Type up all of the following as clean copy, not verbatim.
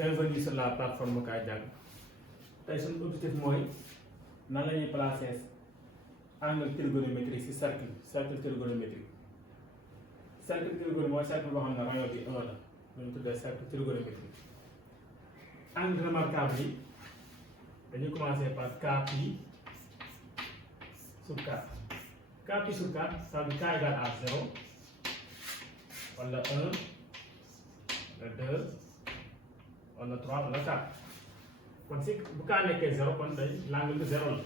Bienvenue sur la plateforme Kaay Jàng tey suñu objectif mooy nan la ñuy placer angle trigonométrique ci cercle trigonométrique cercle trigonométrique mooy cercle boo xam ne rayon bi 1 la ñu tuddee cercle trigonométrique angle remarquable yi dañuy commencer par K pi sur 4 K pi sur 4 ça veut dire K égale à 0 wala 1 wala 2 wala 3 wala 4 kon si bu K nekkee 0 kon day l'angle bi 0 la bu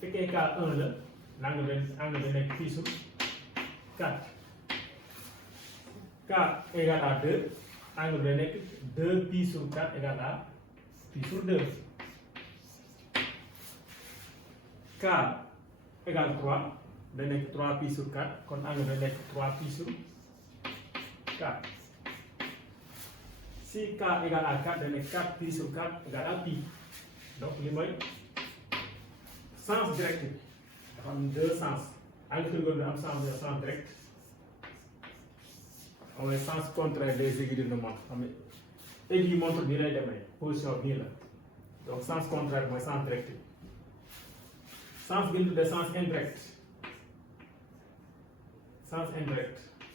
fekkee K 1 la l'angle bi nekk pi sur 4 K égale à 2 angle bi nekk 2 pi sur 4 égale à pi sur 2 K égale 3 day nekk 3 pi sur 4 kon angle bi nekk 3 pi sur 4 si K égale à 4 day nekk 4 pi sur 4 égale à pi donc li mooy sens direct bi dafa am deux sens angle trigonométrique am sens direct mooy sens contraire des aiguilles de montre xam ne aiguille montre bii lay demee position bii la donc sens contraire mooy sens direct bi sens bi ñu tuddee sens indirect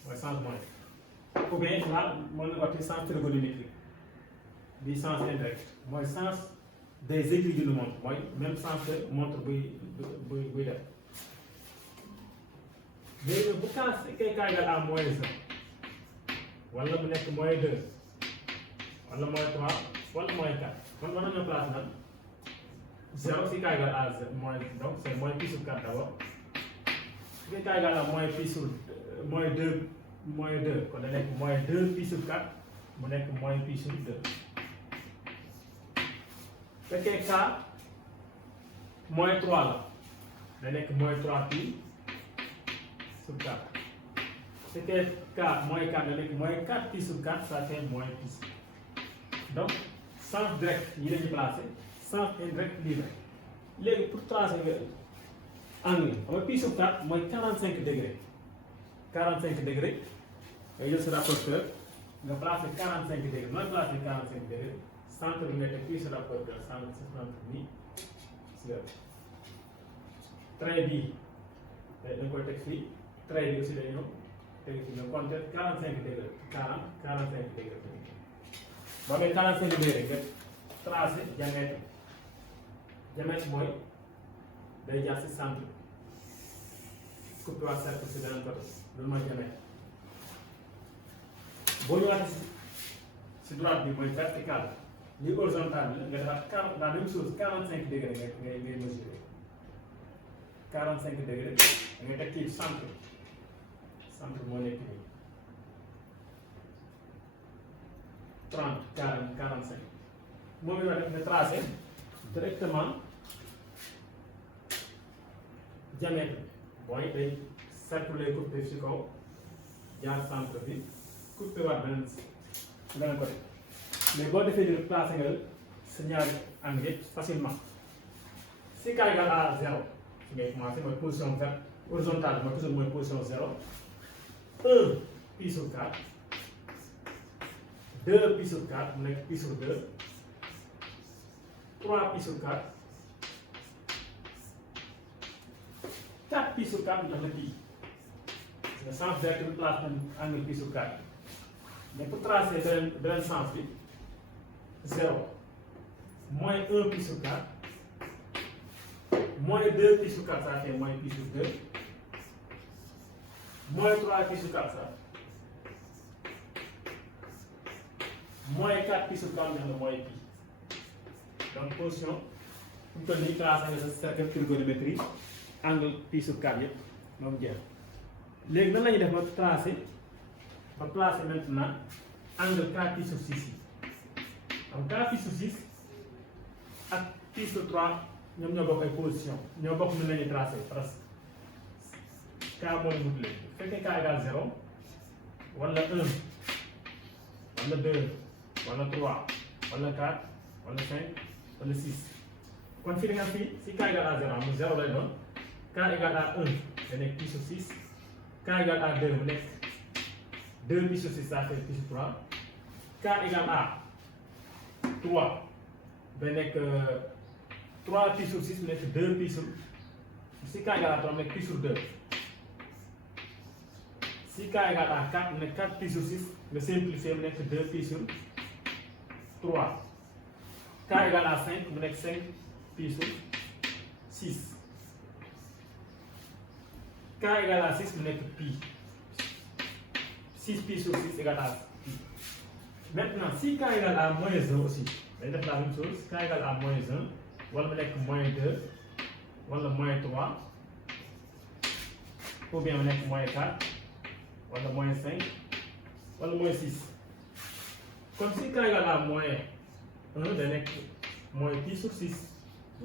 mooy sens moyen ou bien là mën na wax sens trigonométrique bi sens indirect mooy sens des aiguilles d'une montre mooy même sens que montre buy def léegi bu K égale à moins 1 wala mu nekk moins 2 wala moins 3 wala moins 4 kon mën nañoo place nag 0 si K égale à moins donc c'est moins pi sur 4 d'abord si K égale à moins pi sur moins 2 kon da nekk moins 2 pi sur 4 mu nekk moins pi sur 2 fekkee K moins 3 la da nekk moins 3 pi sur 4 fekkee K moins 4 da nekk moins 4 pi sur 4 ça fait moins pi donc sens direct yi la ñu placé sens indirect lii la léegi pour tracer angle xam nga pi sur 4 mooy 45 degrés nga jël sa rapporteur nga placé 45 degrés nooy placé 45 degrés centre bi nga teg fii sa rapporteur centre bi si la trait bii dañ koy teg fii trait bi aussi day ñëw teg fii nga compter 45 degrés 45 degrés boo amee 45 degrés nga tracé diamètre mooy day jaar si centre coupe waa cercle si beneen côté loolu mooy diamètre boo ñëwaatee si droite bi mooy vertical li horizontal bi nga defaat la même chose 45 degrés ngay mesurer 45 degrés da ngay teg ci centre moo nekk nii 30 40 45 moom la def nga tracé directement diamètre mooy day cercle lay coupé ci kaw jaar centre bi coupé waat beneen côté mais boo defee nii placé nga sa ñaari angle yëpp facilement si K égale à 0 fi ngay commencé mooy position verte horizontale mooy toujours mooy position 0 1 pi sur 4 2 pi sur 4 mu nekk pi sur 2 3 pi sur 4 4 pi sur 4 mu jox la pi le sens direct bi place angle pi sur 4 mais pour tracer beneen sens bi 0 moins 1 pi sur 4 moins 2 pi sur 4 ça fait moins pi sur 2 moins 3 pi sur 4 ça moins 4 pi sur 4 jox la moins pi donc position fu mu toll nii tracé nga sa cercle trigonométrique angle pi sur 4 yëpp moom jeex léegi nan la ñuy def ba tracé ba placer maintenant angle K pi sur 6 yi donc K pi sur 6 ak pi sur 3 ñoom ñoo bokk ay position ñoo bokk nu la ñuy tracé presque K mooy mut leen bu fekkee K égale 0 wala 1 wala 2 wala 3 wala 4 wala 5 wala 6 kon fii da nga fii si K égale à 0 amul 0 lay doon K égale à 1 da nekk pi sur 6 K égale à 2 mu nekk 2 pi sur 6 ça fait pi sur 3 K égale à 3 day nekk 3 pi sur 6 mu nekk 2 pi sur si k égale à 3 mu nekk pi sur 2 si k égale à 4 mu nekk 4 pi sur 6 nga simplifier mu nekk 2 pi sur 3 k égale à 5 mu nekk 5 pi sur 6 k égale à 6 mu nekk pi 6 pi sur 6 égale à pi. Maintenant si k égale à moins 1 aussi day def la même chose k égale à moins 1 wala mu nekk moins 2 wala moins 3 ou bien mu nekk moins 4 wala moins 5 wala moins 6 kon si k égale à moins 1 day nekk moins pi sur 6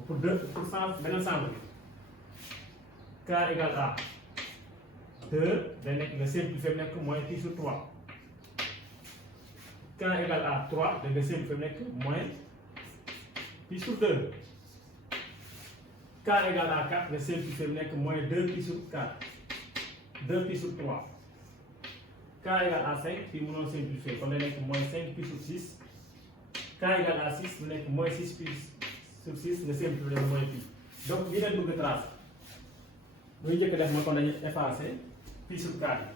pour 2 pour sens beneen sens bi k égale à 2 day nekk nga simplifier nekk moins pi sur 3 k égale à 3 da nga simplifier nekk moins pi sur 2 k égale à 4 nga simplifier nekk moins 2 pi sur 4 2 pi sur 3 k égale à 5 fii mënoo simplifier kon day nekk moins 5 pi sur 6 k égale à 6 mu nekk moins 6 pi sur 6 nga simplifier moins pi donc lii lañ bëgg a tracer bu ñu njëkk def mooy kon dañuy effacer pi sur 4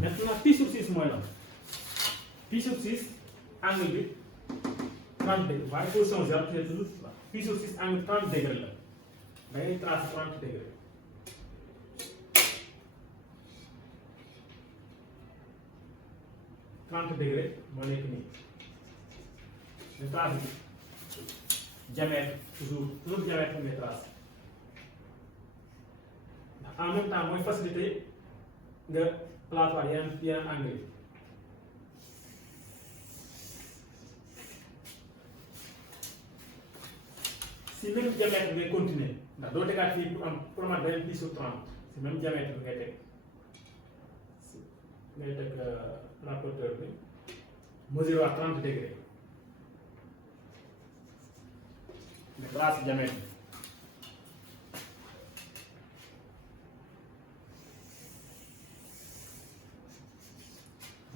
maintenant pi sur 6 mooy lan pi sur 6 angle bi 30 degré waaye position 0 c'est toujours pi sur 6 angle 30 degré la da ngay tracer 30 degré 30 degré moo nekk nii nga tracer diamètre toujours diamètre ngay tracer ndax en même temps mooy facilité nga plateau yeneen angle yi si même diamètre ngay continuer ndax doo tegaat fii pour amaat beneen pi sur 30 si même diamètre bi ngay teg ngay teg rapporteur bi mesure waa 30 degré nga trace diamètre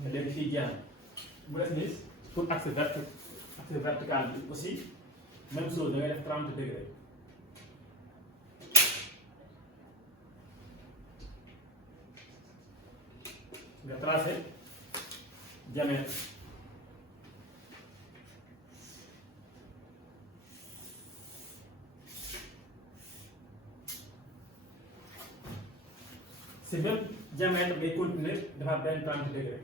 nga léegi fii jaan bu def nii pour axe vertical bi aussi même chose da ngay def 30 degré nga tracé diamètre si même diamètre ngay continuer dafa benn 30 degré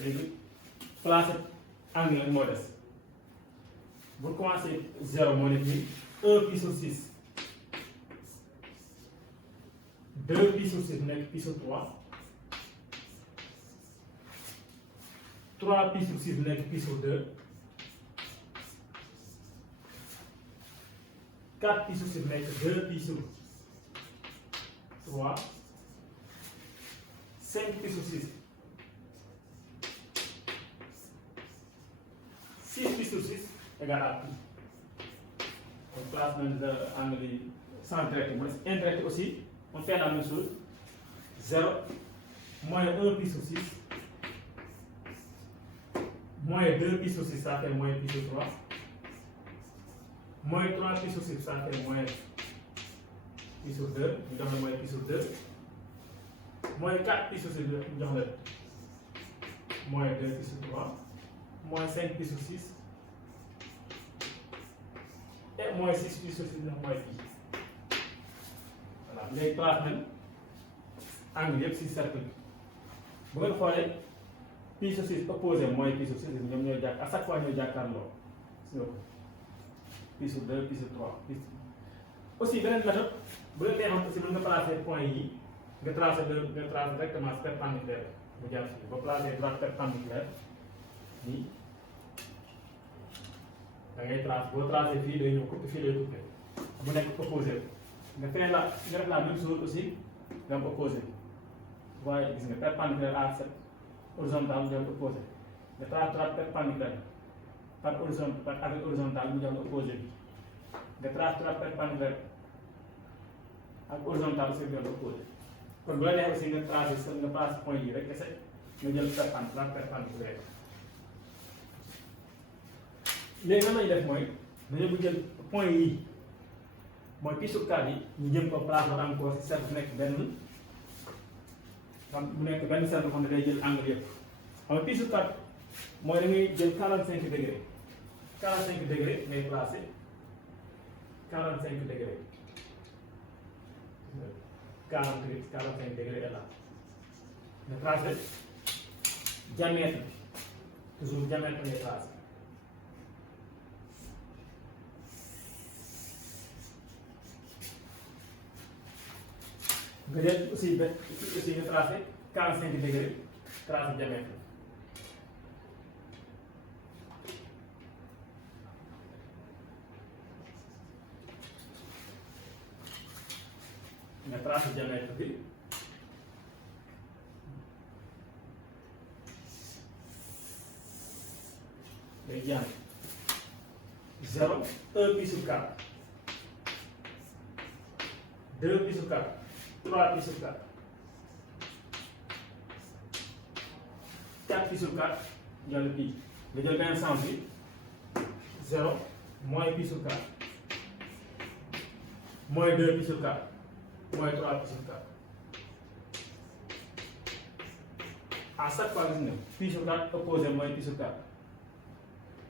léegi placé angle moo des bu commencé 0 moo nekk nii 1 pi sur 6 2 pi sur 6 nekk pi sur 3 3 pi sur 6 nekk pi sur 2 4 pi sur 6 nekk 2 pi sur 3 5 pi sur 6 6 pi sur 6 égale à pi. On place l'angle sans direct, mais indirect aussi, on fait la même chose. 0, moins 1 pi sur 6, moins 2 pi sur 6, ça fait moins pi sur 3, moins 3 pi sur 6, ça fait moins pi sur 2, nous donnons moins pi sur 2, moins 4 pi sur 6, nous donnons moins 2 pi sur 3, moins 5 pi sur 6, et moins 6 pi sur 6, moins pi. Voilà, les trois même, angle yëpp si cercle bi. Bu ngeen xoolee pi sur 6 opposé moins pi sur 6, ñoom ñooy jàkk à chaque fois ñooy jàkkaarloo. Pi sur 2, pi sur 3. Aussi beneen méthode, bu la neexoon aussi mën nga placer point yi, nga tracer directement perpendiculaire bu jaar fii. Boo placer droite perpendiculaire nii. Da ngay tracer boo tracer fii day ñëw coupe fii day couper mu nekk opposé nga def la même chose aussi nga am opposé voie gis nga perpendiculaire à cette horizontale mu jox opposé nga trace droite perpendiculaire par horizontal par avec horizontal mu jox opposé bi nga trace droite perpendiculaire ak horizontal c'est bien opposé kon bu la neexee aussi nga tracé point yi rek kese nga jël perpendiculaire léegi nan lañuy def mooy dañoo bëgg jël point yi mooy pisu carte yi ñu jëm ko place encore si cercle nekk benn mu nekk benn cercle xam ne day jël angle yëpp xam nga pisu carte mooy da ngay jël 45 degré 45 degré ngay placé 45 degré 45 degré est là nga tracé diamètre bi toujours diamètre ngay tracé nga jël aussi nga tracé 45 degré tracé diamètre nga tracé diamètre bi day jàng 0 1 pi sur 4 2 pi sur 4 3 pi sur 4 4 pi sur 4 jël pi nga jël benn sens bi 0 moins pi sur 4 moins 2 pi sur 4 moins 3 pi sur 4 à chaque fois gis nga pi sur 4 opposé moins pi sur 4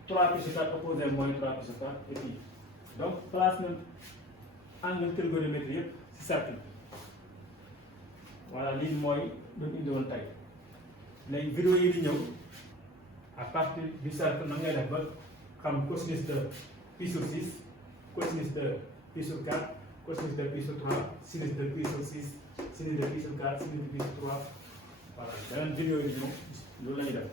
3 pi sur 4 opposé moins 3 pi sur 4 et puis donc place na angle trigonométrie yëpp ci cercle bi voilà lii mooy lu ñu indi woon tey léegi vidéo yi di ñëw à partir du cercle na ngay def ba xam cosinus de pi sur 6 cosinus de pi sur 4 cosinus de pi sur 3 sinus de pi sur 6 sinus de pi sur 4 sinus de pi sur 3 voilà beneen vidéo yi di ñëw loolu la ñuy def